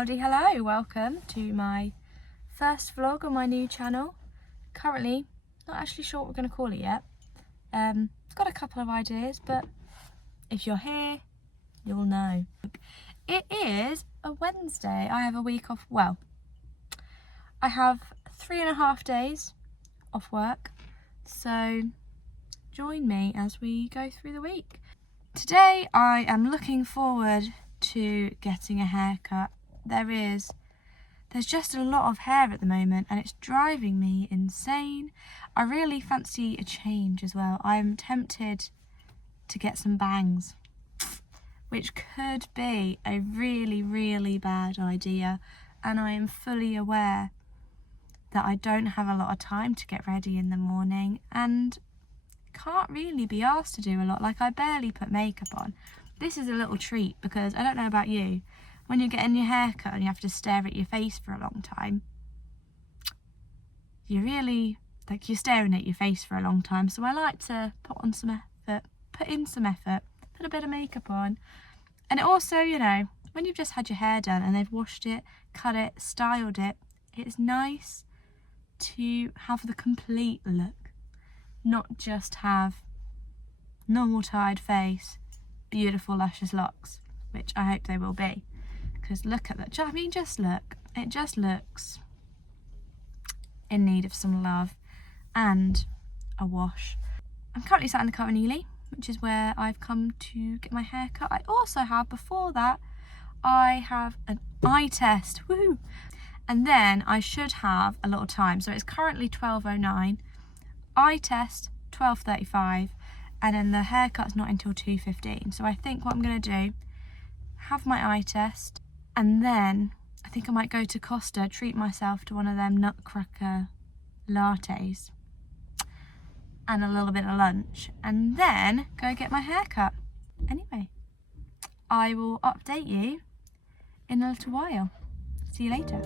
Howdy, hello, welcome to my first vlog on my new channel. Currently, not actually sure what we're going to call it yet. Got a couple of ideas, but if you're here, you'll know. It is a Wednesday. I have a week off, well, I have 3.5 days off work, so join me as we go through the week. Today I am looking forward to getting a haircut. There's just a lot of hair at the moment and it's driving me insane. I really fancy a change as well. I'm tempted to get some bangs, which could be a really bad idea, and I am fully aware that I don't have a lot of time to get ready in the morning and can't really be asked to do a lot. Like, I barely put makeup on. This is a little treat because I don't know about you, when you're getting your hair cut and you have to stare at your face for a long time, you're staring at your face for a long time. So I like to put in some effort, put a bit of makeup on. And it also, you know, when you've just had your hair done and they've washed it, cut it, styled it, it's nice to have the complete look, not just have normal tired face, beautiful luscious locks, which I hope they will be. Because look at that, I mean, just look, it just looks in need of some love and a wash. I'm currently sat in the Catrina-Louu, which is where I've come to get my hair cut. I also have, before that, I have an eye test, woohoo! And then I should have a little time. So it's currently 12:09, eye test 12:35, and then the haircut's not until 2:15. So I think what I'm gonna do, have my eye test, and then I think I might go to Costa, treat myself to one of them nutcracker lattes and a little bit of lunch, and then go get my hair cut. Anyway, I will update you in a little while. See you later.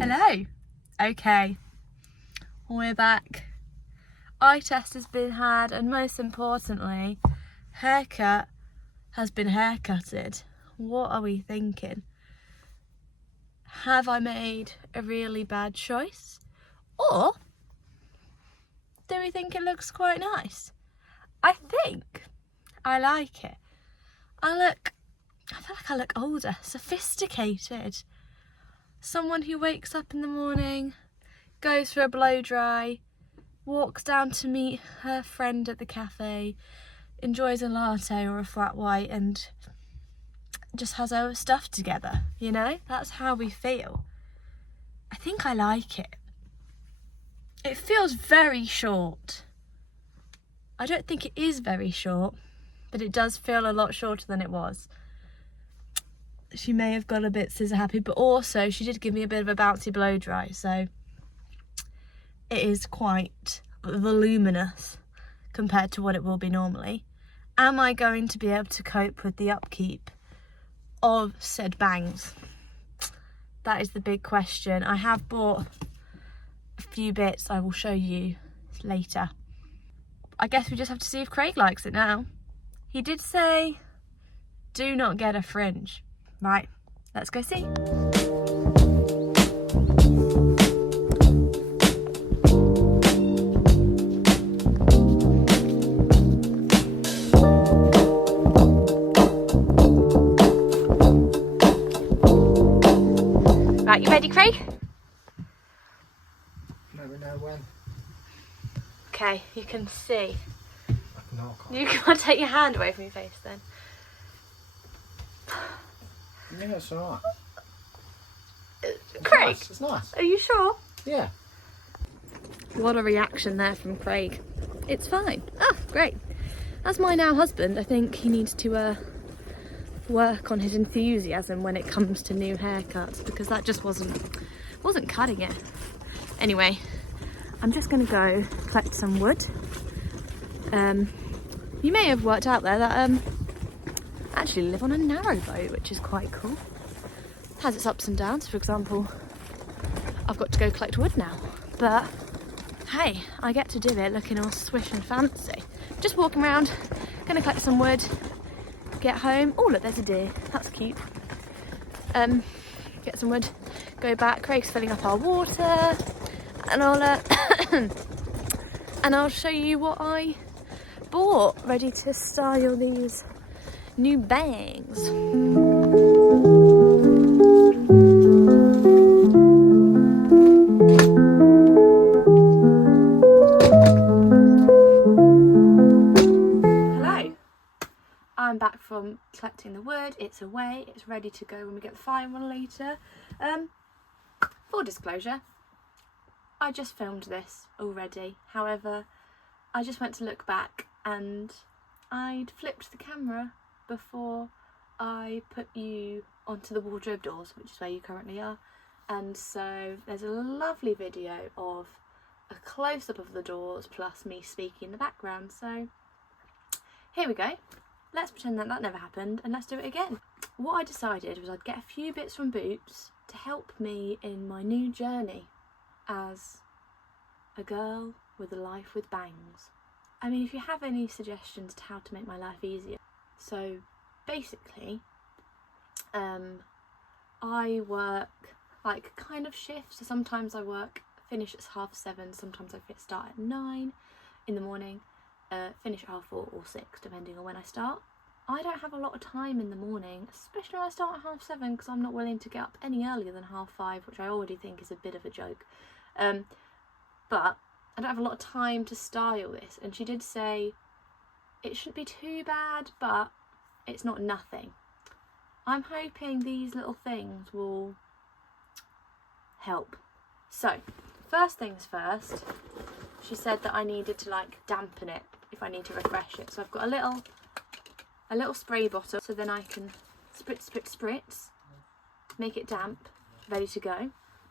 Hello. Okay, we're back. Eye test has been had, and most importantly, haircut has been haircutted. What are we thinking? Have I made a really bad choice? Or do we think it looks quite nice? I think I like it. I feel like I look older, sophisticated. Someone who wakes up in the morning, goes for a blow dry, walks down to meet her friend at the cafe, enjoys a latte or a flat white, and just has our stuff together, you know? That's how we feel. I think I like it. It feels very short. I don't think it is very short, but it does feel a lot shorter than it was. She may have got a bit scissor happy, but also she did give me a bit of a bouncy blow dry, so it is quite voluminous compared to what it will be normally. Am I going to be able to cope with the upkeep of said bangs? That is the big question. I have bought a few bits I will show you later. I guess we just have to see if Craig likes it now. He did say, do not get a fringe. Right, let's go see. Right, you ready, Craig? Never know when. Okay, you can see. No, I You can't take your hand away from your face then. can't. Yeah, it's alright. Craig, Nice. It's nice. are you sure? Yeah. What a reaction there from Craig. It's fine. Oh, great. As my now husband, I think he needs to work on his enthusiasm when it comes to new haircuts, because that just wasn't cutting it. Anyway, I'm just going to go collect some wood. You may have worked out there that I actually live on a narrow boat, which is quite cool. has its ups and downs. For example, I've got to go collect wood now, but hey, I get to do it looking all swish and fancy. Just walking around, gonna collect some wood, get home. Oh look, there's a deer, that's cute. Get some wood, go back. Craig's filling up our water, and I'll show you what I bought, ready to style these new bangs. I'm back from collecting the wood, it's away, it's ready to go when we get the fine one later. Full disclosure, I just filmed this already, however, I just went to look back and I'd flipped the camera before I put you onto the wardrobe doors, which is where you currently are, and so there's a lovely video of a close-up of the doors plus me speaking in the background, so here we go. Let's pretend that that never happened and let's do it again. What I decided was I'd get a few bits from Boots to help me in my new journey as a girl with a life with bangs. I mean, if you have any suggestions to how to make my life easier. So basically, I work like kind of shifts. So sometimes I finish at 7:30, sometimes I start at 9 in the morning. Finish at 4:30 or 6 depending on when I start. I don't have a lot of time in the morning, especially when I start at 7:30 because I'm not willing to get up any earlier than 5:30, which I already think is a bit of a joke. But I don't have a lot of time to style this, and she did say it shouldn't be too bad, but it's not nothing. I'm hoping these little things will help. So first things first, she said that I needed to like dampen it if I need to refresh it. So I've got a little spray bottle, so then I can spritz, make it damp, ready to go.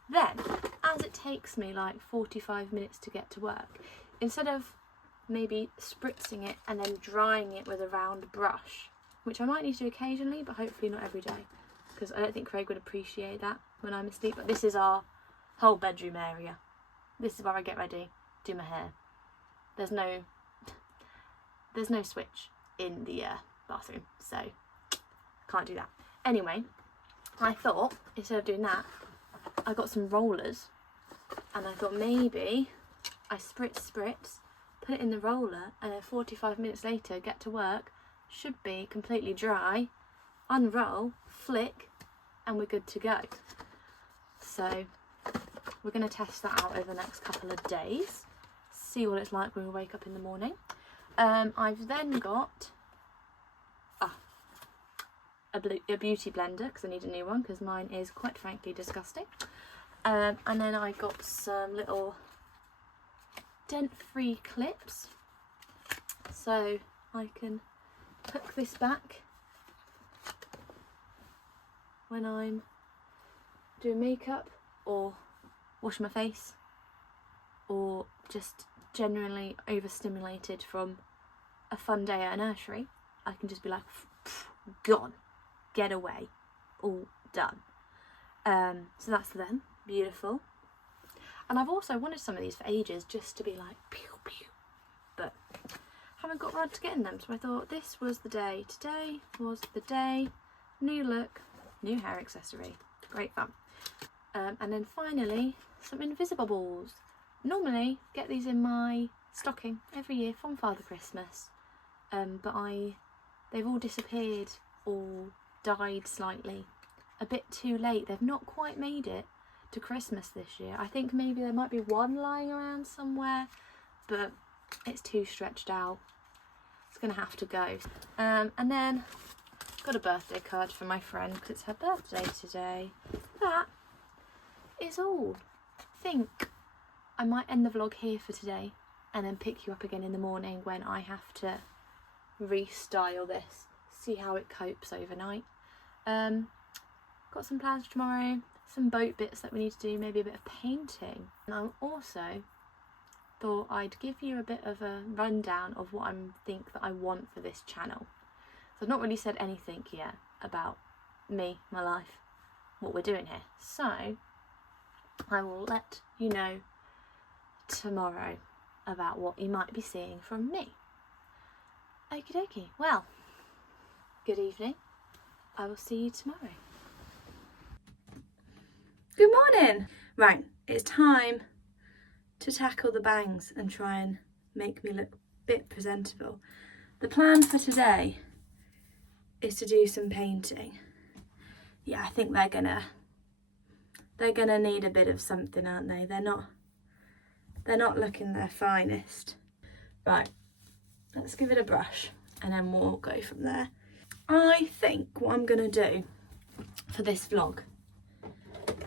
Then, as it takes me like 45 minutes to get to work, instead of maybe spritzing it and then drying it with a round brush, which I might need to do occasionally, but hopefully not every day, because I don't think Craig would appreciate that when I'm asleep. But this is our whole bedroom area. This is where I get ready, do my hair. There's no switch in the bathroom, so can't do that. Anyway, I thought instead of doing that, I got some rollers, and I thought maybe I spritz, put it in the roller, and then 45 minutes later get to work, should be completely dry, unroll, flick, and we're good to go. So we're going to test that out over the next couple of days, see what it's like when we wake up in the morning. I've then got a beauty blender, because I need a new one because mine is quite frankly disgusting. And then I got some little dent-free clips, so I can hook this back when I'm doing makeup or wash my face, or just generally overstimulated from a fun day at a nursery. I can just be like, gone, get away, all done. So that's them, beautiful. And I've also wanted some of these for ages, just to be like pew pew, but haven't got around to getting them, so I thought this was the day. Today was the day. New look, new hair accessory, great fun. And then finally some invisible balls. Normally get these in my stocking every year from Father Christmas, but they've all disappeared or died slightly. A bit too late. They've not quite made it to Christmas this year. I think maybe there might be one lying around somewhere, but it's too stretched out. It's gonna have to go. And then got a birthday card for my friend because it's her birthday today. That is all. I think I might end the vlog here for today and then pick you up again in the morning when I have to restyle this, see how it copes overnight. Got some plans for tomorrow, some boat bits that we need to do, maybe a bit of painting. And I also thought I'd give you a bit of a rundown of what I think that I want for this channel. So I've not really said anything yet about me, my life, what we're doing here. So I will let you know tomorrow about what you might be seeing from me. Okie dokie. Well, good evening. I will see you tomorrow. Good morning. Right, it's time to tackle the bangs and try and make me look a bit presentable. The plan for today is to do some painting. Yeah, I think they're gonna need a bit of something, aren't they? They're not looking their finest. Right, let's give it a brush and then we'll go from there. I think what I'm gonna do for this vlog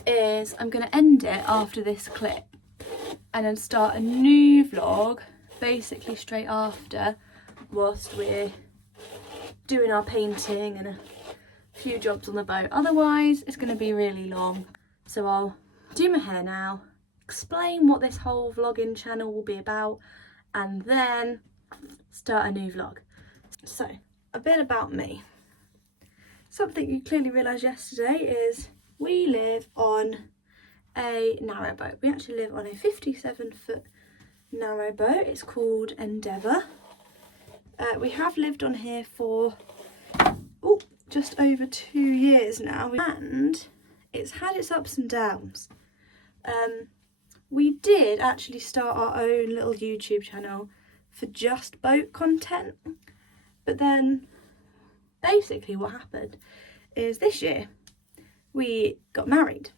is I'm gonna end it after this clip and then start a new vlog basically straight after, whilst we're doing our painting and a few jobs on the boat. Otherwise it's going to be really long, so I'll do my hair now, explain what this whole vlogging channel will be about, and then start a new vlog. So a bit about me. Something you clearly realised yesterday is we live on a narrowboat. We actually live on a 57-foot narrowboat. It's called Endeavour. We have lived on here for just over 2 years now, and it's had its ups and downs. We did actually start our own little YouTube channel for just boat content, but then basically what happened is this year we got married.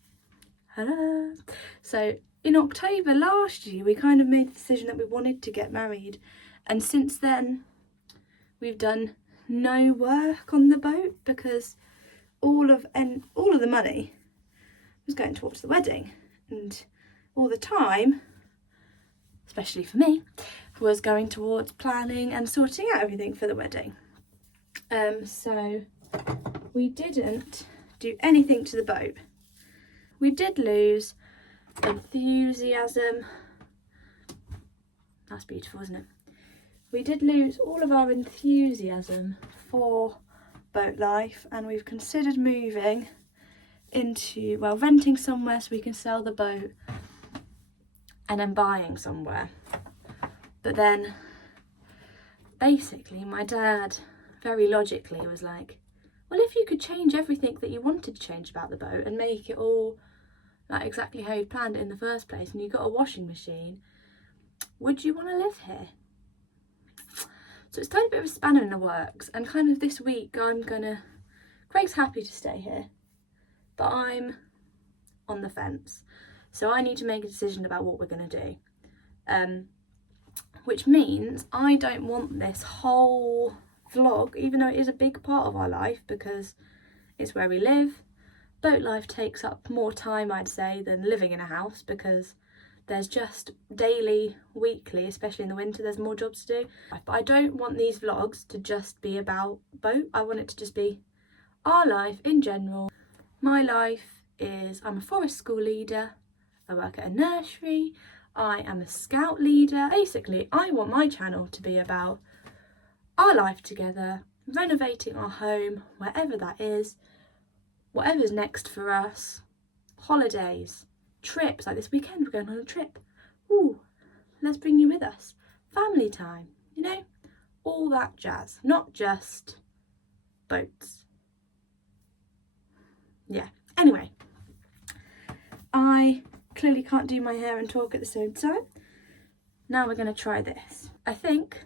Hello. So in October last year we kind of made the decision that we wanted to get married, and since then we've done no work on the boat because all of the money was going towards the wedding, and all the time, especially for me, was going towards planning and sorting out everything for the wedding. So we didn't do anything to the boat. We did lose enthusiasm. That's beautiful, isn't it? We did lose all of our enthusiasm for boat life, and we've considered moving into, well, renting somewhere so we can sell the boat and then buying somewhere. But then basically my dad very logically was like, well, if you could change everything that you wanted to change about the boat and make it all like exactly how you'd planned it in the first place, and you got a washing machine, would you want to live here? So it's kind of a bit of a spanner in the works, and kind of this week Craig's happy to stay here, but I'm on the fence. So I need to make a decision about what we're going to do. Which means I don't want this whole vlog, even though it is a big part of our life because it's where we live. Boat life takes up more time, I'd say, than living in a house, because there's just daily, weekly, especially in the winter, there's more jobs to do. But I don't want these vlogs to just be about boat. I want it to just be our life in general. My life is, I'm a forest school leader, I work at a nursery, I am a scout leader. Basically, I want my channel to be about our life together, renovating our home, wherever that is, whatever's next for us, holidays, trips, like this weekend we're going on a trip. Ooh, let's bring you with us. Family time, you know, all that jazz, not just boats. Yeah, anyway, I clearly can't do my hair and talk at the same time. Now we're going to try this. I think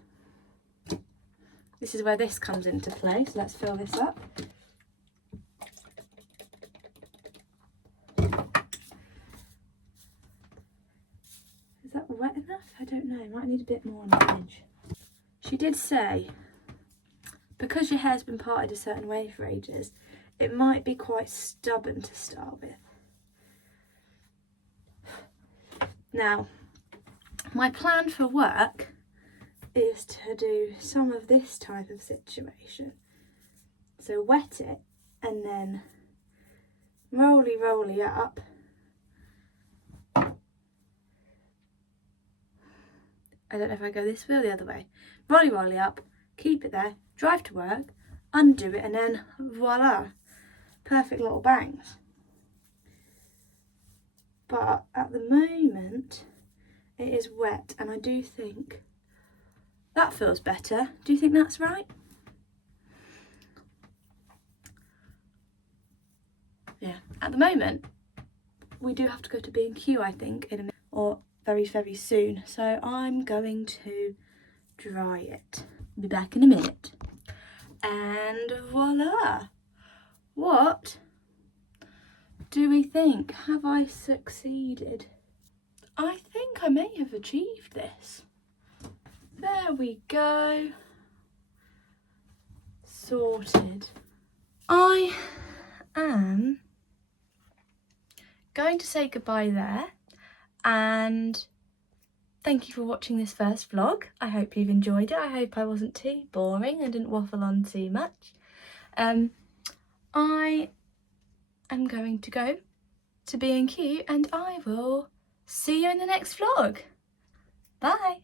this is where this comes into play, so let's fill this up. Is that wet enough? I don't know, might need a bit more on the edge. She did say, because your hair's been parted a certain way for ages, it might be quite stubborn to start with. Now, my plan for work is to do some of this type of situation. So wet it and then rolly it up. I don't know if I go this way or the other way. Rolly up, keep it there, drive to work, undo it, and then voila, perfect little bangs. but at the moment it is wet, and I do think that feels better. Do you think that's right? Yeah, at the moment we do have to go to B&Q, I think, in a minute, or very, very soon. So I'm going to dry it. Be back in a minute. And voila! What do we think? Have I succeeded? I think I may have achieved this. There we go. Sorted. I am going to say goodbye there, and thank you for watching this first vlog. I hope you've enjoyed it. I hope I wasn't too boring and didn't waffle on too much. I am going to go to B&Q, and I will see you in the next vlog. Bye.